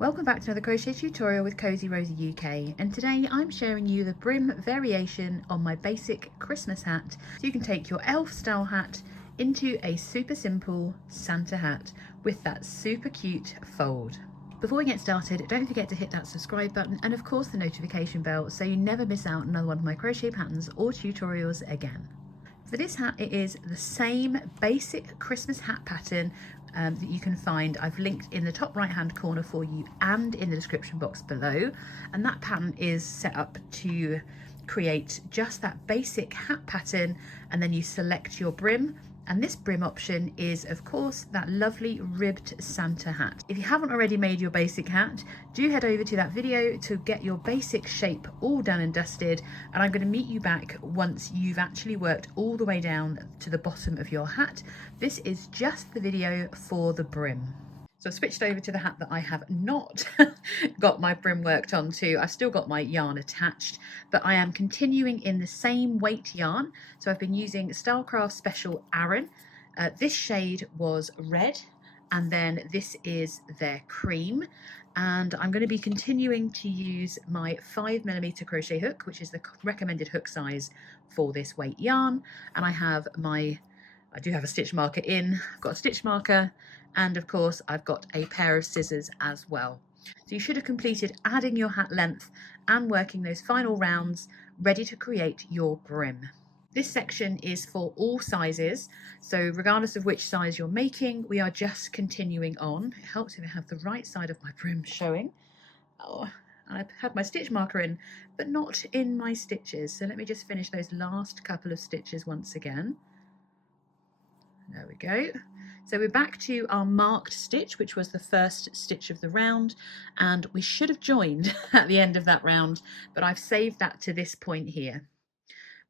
Welcome back to another crochet tutorial with Cosy Rosie UK, and today I'm sharing you the brim variation on my basic Christmas hat, so you can take your elf style hat into a super simple Santa hat with that super cute fold. Before we get started, don't forget to hit that subscribe button and of course the notification bell so you never miss out on another one of my crochet patterns or tutorials again. For this hat, it is the same basic Christmas hat pattern that you can find. I've linked in the top right hand corner for you and in the description box below, and that pattern is set up to create just that basic hat pattern, and then you select your brim, and this brim option is of course that lovely ribbed Santa hat. If you haven't already made your basic hat, do head over to that video to get your basic shape all done and dusted, and I'm going to meet you back once you've actually worked all the way down to the bottom of your hat. This is just the video for the brim. So I've switched over to the hat that I have not got my brim worked onto. I've still got my yarn attached, but I am continuing in the same weight yarn. So I've been using Stylecraft Special Aran. This shade was red, and then this is their cream. And I'm going to be continuing to use my 5mm crochet hook, which is the recommended hook size for this weight yarn. And I do have a stitch marker in. I've got a stitch marker, and of course I've got a pair of scissors as well. So you should have completed adding your hat length and working those final rounds, ready to create your brim. This section is for all sizes, so regardless of which size you're making, we are just continuing on. It helps if I have the right side of my brim showing. Oh, I've had my stitch marker in, but not in my stitches. So let me just finish those last couple of stitches once again. There we go. So we're back to our marked stitch, which was the first stitch of the round, and we should have joined at the end of that round, but I've saved that to this point here.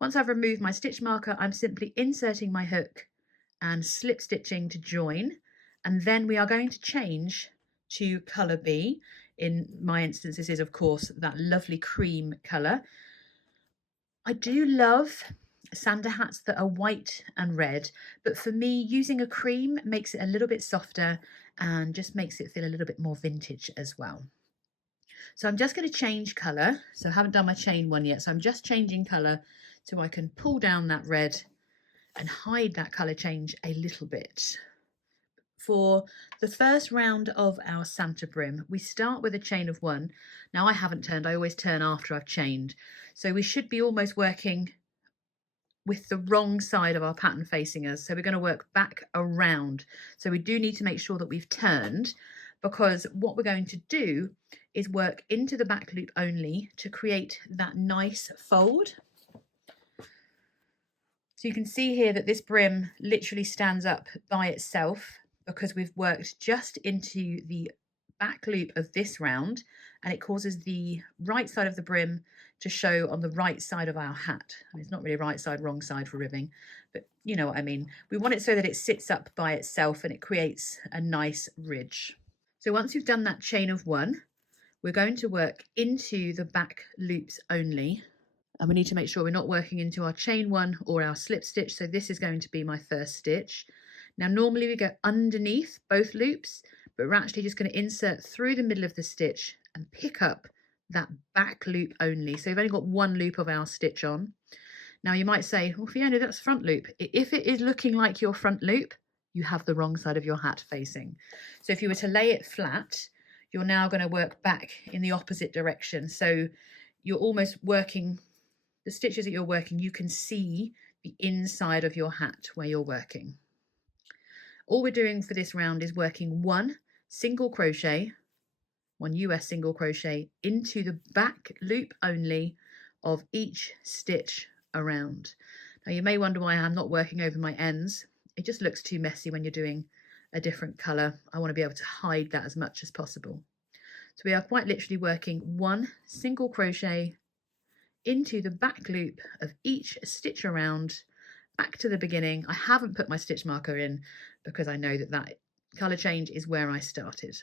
Once I've removed my stitch marker, I'm simply inserting my hook and slip stitching to join, and then we are going to change to colour B. In my instance, this is of course that lovely cream colour. I do love Santa hats that are white and red, but for me using a cream makes it a little bit softer and just makes it feel a little bit more vintage as well. So I'm just going to change colour. So I haven't done my chain one yet, so I'm just changing colour so I can pull down that red and hide that colour change a little bit. For the first round of our Santa brim, we start with a chain of 1. Now I haven't turned, I always turn after I've chained. So we should be almost working with the wrong side of our pattern facing us. So we're going to work back around. So we do need to make sure that we've turned, because what we're going to do is work into the back loop only to create that nice fold. So you can see here that this brim literally stands up by itself because we've worked just into the back loop of this round, and it causes the right side of the brim to show on the right side of our hat. I mean, it's not really right side, wrong side for ribbing, but you know what I mean. We want it so that it sits up by itself and it creates a nice ridge. So once you've done that chain of 1, we're going to work into the back loops only. And we need to make sure we're not working into our chain 1 or our slip stitch. So this is going to be my first stitch. Now normally we go underneath both loops, but we're actually just going to insert through the middle of the stitch and pick up that back loop only. So we've only got 1 loop of our stitch on. Now you might say, well, Fiona, that's front loop. If it is looking like your front loop, you have the wrong side of your hat facing. So if you were to lay it flat, you're now going to work back in the opposite direction. So you're almost working, the stitches that you're working, you can see the inside of your hat where you're working. All we're doing for this round is working 1 single crochet, 1 US single crochet into the back loop only of each stitch around. Now you may wonder why I'm not working over my ends. It just looks too messy when you're doing a different colour. I want to be able to hide that as much as possible. So we are quite literally working 1 single crochet into the back loop of each stitch around, back to the beginning. I haven't put my stitch marker in because I know that that colour change is where I started.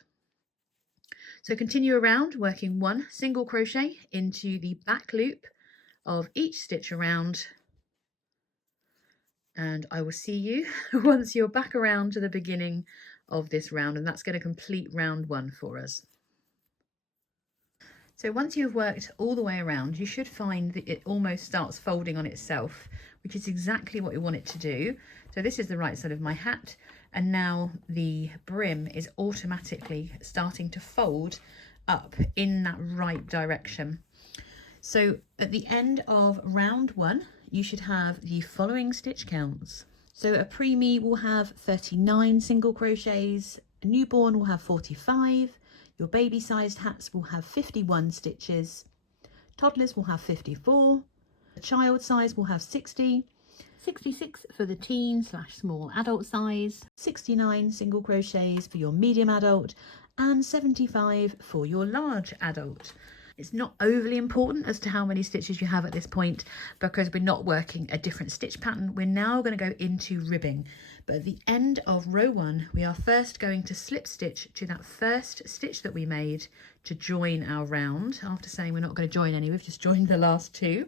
So continue around, working 1 single crochet into the back loop of each stitch around, and I will see you once you're back around to the beginning of this round, and that's going to complete round 1 for us. So once you've worked all the way around, you should find that it almost starts folding on itself, which is exactly what you want it to do. So this is the right side of my hat, and now the brim is automatically starting to fold up in that right direction. So at the end of round 1, you should have the following stitch counts. So a preemie will have 39 single crochets, a newborn will have 45, your baby sized hats will have 51 stitches, toddlers will have 54, a child size will have 60, 66 for the teen/small adult size, 69 single crochets for your medium adult, and 75 for your large adult. It's not overly important as to how many stitches you have at this point because we're not working a different stitch pattern. We're now going to go into ribbing, but at the end of row 1 we are first going to slip stitch to that first stitch that we made to join our round. After saying we're not going to join any, we've just joined the last 2.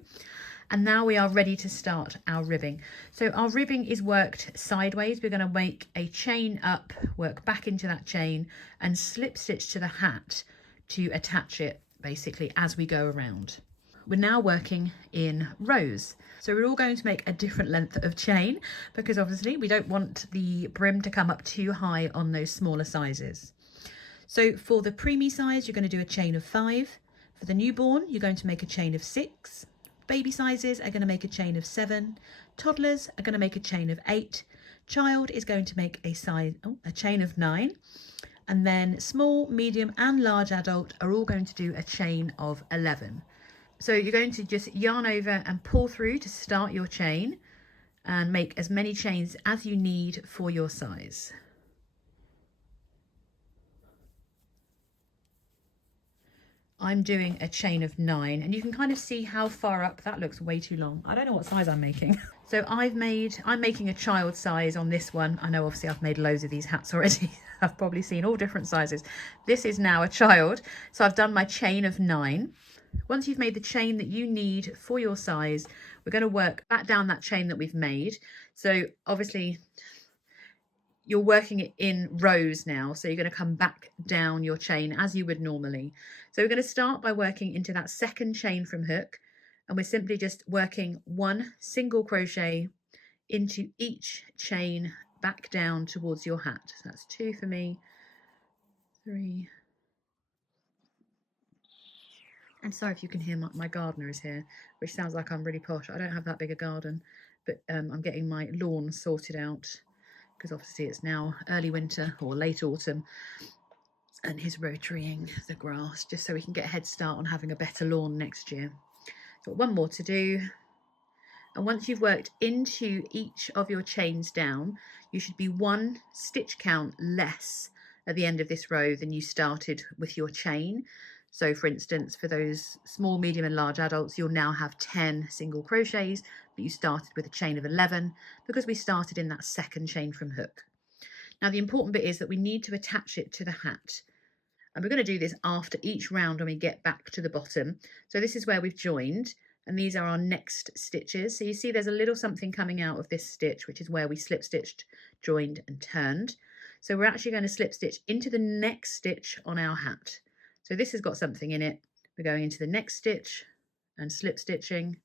And now we are ready to start our ribbing. So our ribbing is worked sideways. We're going to make a chain up, work back into that chain and slip stitch to the hat to attach it basically as we go around. We're now working in rows. So we're all going to make a different length of chain because obviously we don't want the brim to come up too high on those smaller sizes. So for the preemie size, you're going to do a chain of 5. For the newborn, you're going to make a chain of 6. Baby sizes are going to make a chain of 7. Toddlers are going to make a chain of 8. Child is going to make a chain of 9. And then small, medium and large adult are all going to do a chain of 11. So you're going to just yarn over and pull through to start your chain and make as many chains as you need for your size. I'm doing a chain of 9 and you can kind of see how far up. That looks way too long. I don't know what size I'm making. So I'm making a child size on this one. I know obviously I've made loads of these hats already. I've probably seen all different sizes. This is now a child. So I've done my chain of 9. Once you've made the chain that you need for your size, we're going to work back down that chain that we've made. So obviously you're working it in rows now, so you're going to come back down your chain as you would normally. So we're going to start by working into that second chain from hook, and we're simply just working 1 single crochet into each chain back down towards your hat. So that's 2 for me, 3. And sorry if you can hear my gardener is here, which sounds like I'm really posh. I don't have that big a garden, but I'm getting my lawn sorted out, because obviously it's now early winter or late autumn, and he's rotarying the grass just so we can get a head start on having a better lawn next year. Got 1 more to do, and once you've worked into each of your chains down, you should be 1 stitch count less at the end of this row than you started with your chain. So for instance, for those small, medium and large adults, you'll now have 10 single crochets, but you started with a chain of 11 because we started in that second chain from hook. Now the important bit is that we need to attach it to the hat. And we're going to do this after each round when we get back to the bottom. So this is where we've joined, and these are our next stitches. So you see there's a little something coming out of this stitch, which is where we slip stitched, joined and turned. So we're actually going to slip stitch into the next stitch on our hat. So this has got something in it. We're going into the next stitch and slip stitching,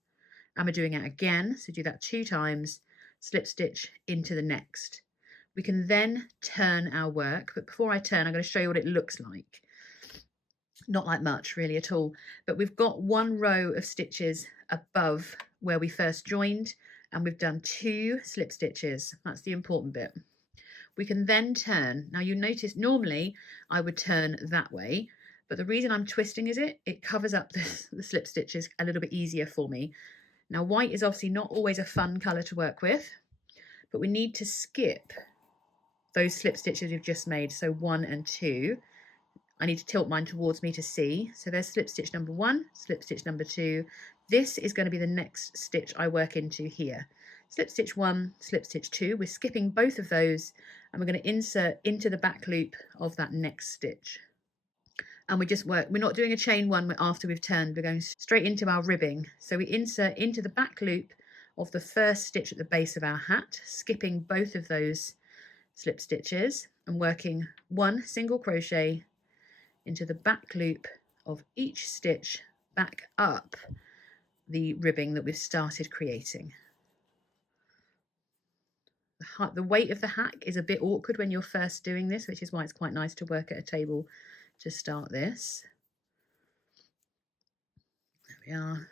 and we're doing it again. So do that 2 times, slip stitch into the next. We can then turn our work, but before I turn, I'm going to show you what it looks like. Not like much really at all, but we've got 1 row of stitches above where we first joined, and we've done 2 slip stitches. That's the important bit. We can then turn. Now you notice normally I would turn that way, but the reason I'm twisting is it covers up the slip stitches a little bit easier for me. Now white is obviously not always a fun colour to work with, but we need to skip those slip stitches we've just made. So 1 and 2. I need to tilt mine towards me to see. So there's slip stitch number 1, slip stitch number 2. This is going to be the next stitch I work into here. Slip stitch 1, slip stitch 2. We're skipping both of those, and we're going to insert into the back loop of that next stitch. And we're not doing a chain 1 after we've turned, we're going straight into our ribbing. So we insert into the back loop of the first stitch at the base of our hat, skipping both of those slip stitches and working 1 single crochet into the back loop of each stitch back up the ribbing that we've started creating. The weight of the hat is a bit awkward when you're first doing this, which is why it's quite nice to work at a table to start this. There we are.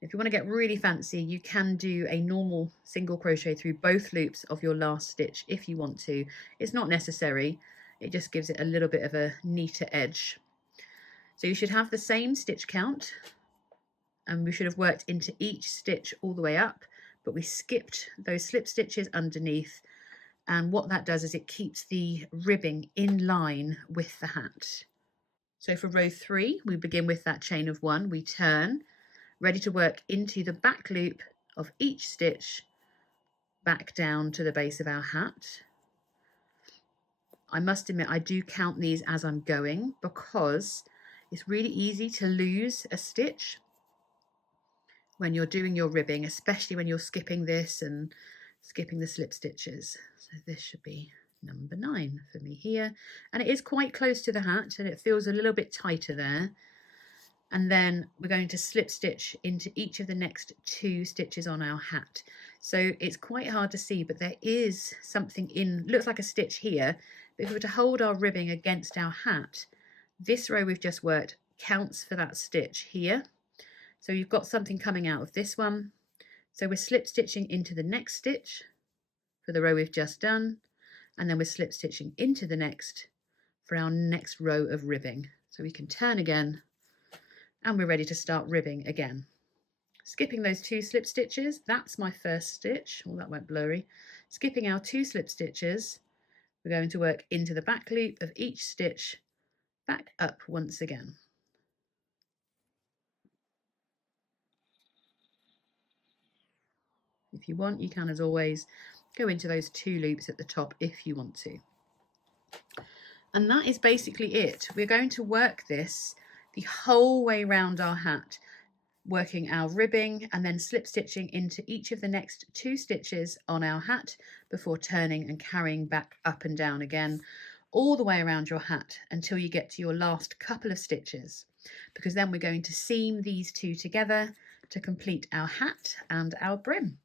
If you want to get really fancy, you can do a normal single crochet through both loops of your last stitch if you want to. It's not necessary, it just gives it a little bit of a neater edge. So you should have the same stitch count, and we should have worked into each stitch all the way up, but we skipped those slip stitches underneath, and what that does is it keeps the ribbing in line with the hat. So for row 3, we begin with that chain of 1, we turn, ready to work into the back loop of each stitch back down to the base of our hat. I must admit I do count these as I'm going because it's really easy to lose a stitch when you're doing your ribbing, especially when you're skipping this and skipping the slip stitches. So this should be number 9 for me here, and it is quite close to the hat and it feels a little bit tighter there. And then we're going to slip stitch into each of the next 2 stitches on our hat. So it's quite hard to see, but there is something in, looks like a stitch here, but if we were to hold our ribbing against our hat, this row we've just worked counts for that stitch here. So you've got something coming out of this one. So we're slip stitching into the next stitch for the row we've just done, and then we're slip stitching into the next for our next row of ribbing. So we can turn again, and we're ready to start ribbing again. Skipping those 2 slip stitches, that's my first stitch. Oh, that went blurry. Skipping our 2 slip stitches, we're going to work into the back loop of each stitch, back up once again. If you want, you can, as always, go into those 2 loops at the top if you want to. And that is basically it. We're going to work this the whole way around our hat, working our ribbing and then slip stitching into each of the next 2 stitches on our hat before turning and carrying back up and down again, all the way around your hat until you get to your last couple of stitches, because then we're going to seam these 2 together to complete our hat and our brim.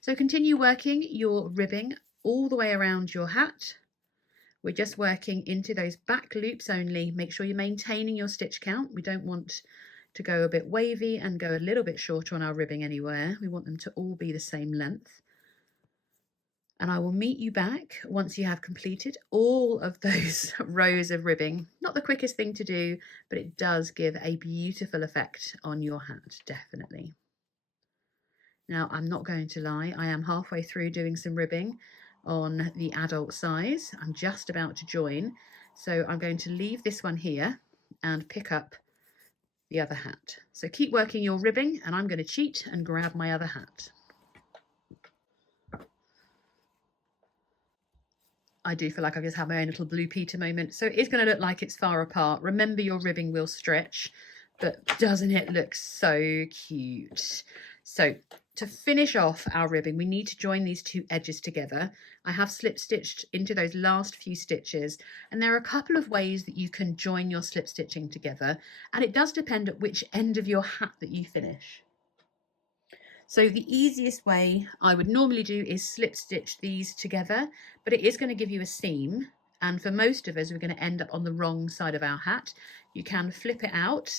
So continue working your ribbing all the way around your hat. We're just working into those back loops only. Make sure you're maintaining your stitch count. We don't want to go a bit wavy and go a little bit shorter on our ribbing anywhere. We want them to all be the same length. And I will meet you back once you have completed all of those rows of ribbing. Not the quickest thing to do, but it does give a beautiful effect on your hat, definitely. Now, I'm not going to lie, I am halfway through doing some ribbing on the adult size. I'm just about to join, so I'm going to leave this one here and pick up the other hat. So keep working your ribbing, and I'm going to cheat and grab my other hat. I do feel like I've just had my own little Blue Peter moment. So it is going to look like it's far apart. Remember, your ribbing will stretch, but doesn't it look so cute? So to finish off our ribbing, we need to join these 2 edges together. I have slip stitched into those last few stitches, and there are a couple of ways that you can join your slip stitching together, and it does depend at which end of your hat that you finish. So the easiest way I would normally do is slip stitch these together, but it is going to give you a seam, and for most of us we're going to end up on the wrong side of our hat. You can flip it out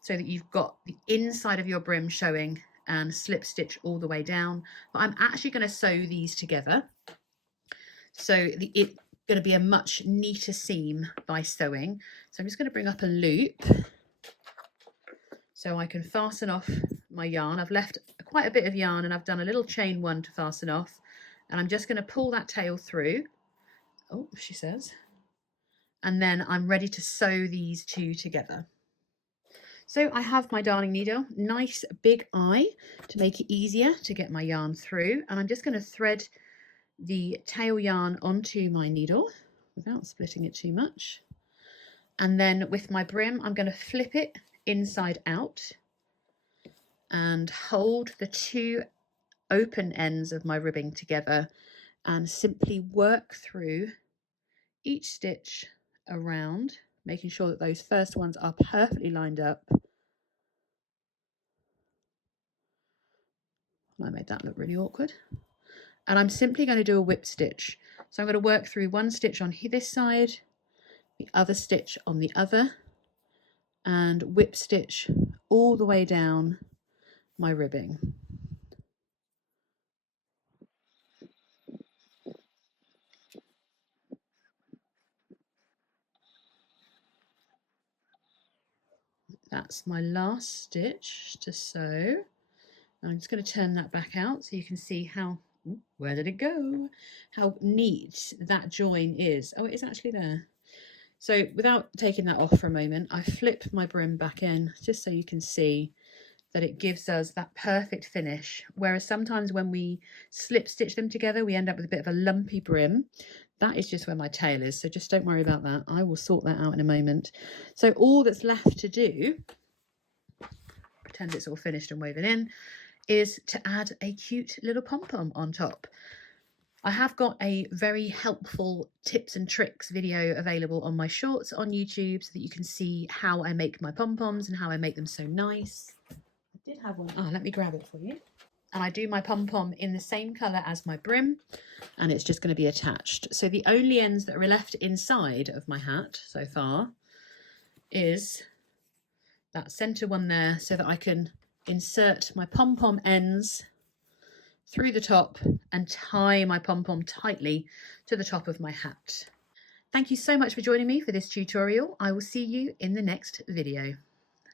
so that you've got the inside of your brim showing and slip stitch all the way down, but I'm actually going to sew these together, so it's going to be a much neater seam by sewing. So I'm just going to bring up a loop so I can fasten off my yarn. I've left quite a bit of yarn and I've done a little chain 1 to fasten off, and I'm just going to pull that tail through. Oh, she says, and then I'm ready to sew these 2 together. So I have my darning needle, nice big eye to make it easier to get my yarn through, and I'm just going to thread the tail yarn onto my needle without splitting it too much. And then with my brim, I'm going to flip it inside out and hold the 2 open ends of my ribbing together and simply work through each stitch around making sure that those first ones are perfectly lined up. I made that look really awkward. And I'm simply going to do a whip stitch. So I'm going to work through one stitch on this side, the other stitch on the other, and whip stitch all the way down my ribbing. That's my last stitch to sew. I'm just going to turn that back out so you can see how, where did it go? How neat that join is. Oh, it is actually there. So without taking that off for a moment, I flip my brim back in just so you can see that it gives us that perfect finish. Whereas sometimes when we slip stitch them together, we end up with a bit of a lumpy brim. That is just where my tail is, so just don't worry about that. I will sort that out in a moment. So all that's left to do, pretend it's all finished and woven in, is to add a cute little pom-pom on top. I have got a very helpful tips and tricks video available on my shorts on YouTube so that you can see how I make my pom-poms and how I make them so nice. I did have one. Oh, let me grab it for you. And I do my pom-pom in the same colour as my brim, and it's just going to be attached. So the only ends that are left inside of my hat so far is that centre one there, so that I can insert my pom-pom ends through the top and tie my pom-pom tightly to the top of my hat. Thank you so much for joining me for this tutorial. I will see you in the next video.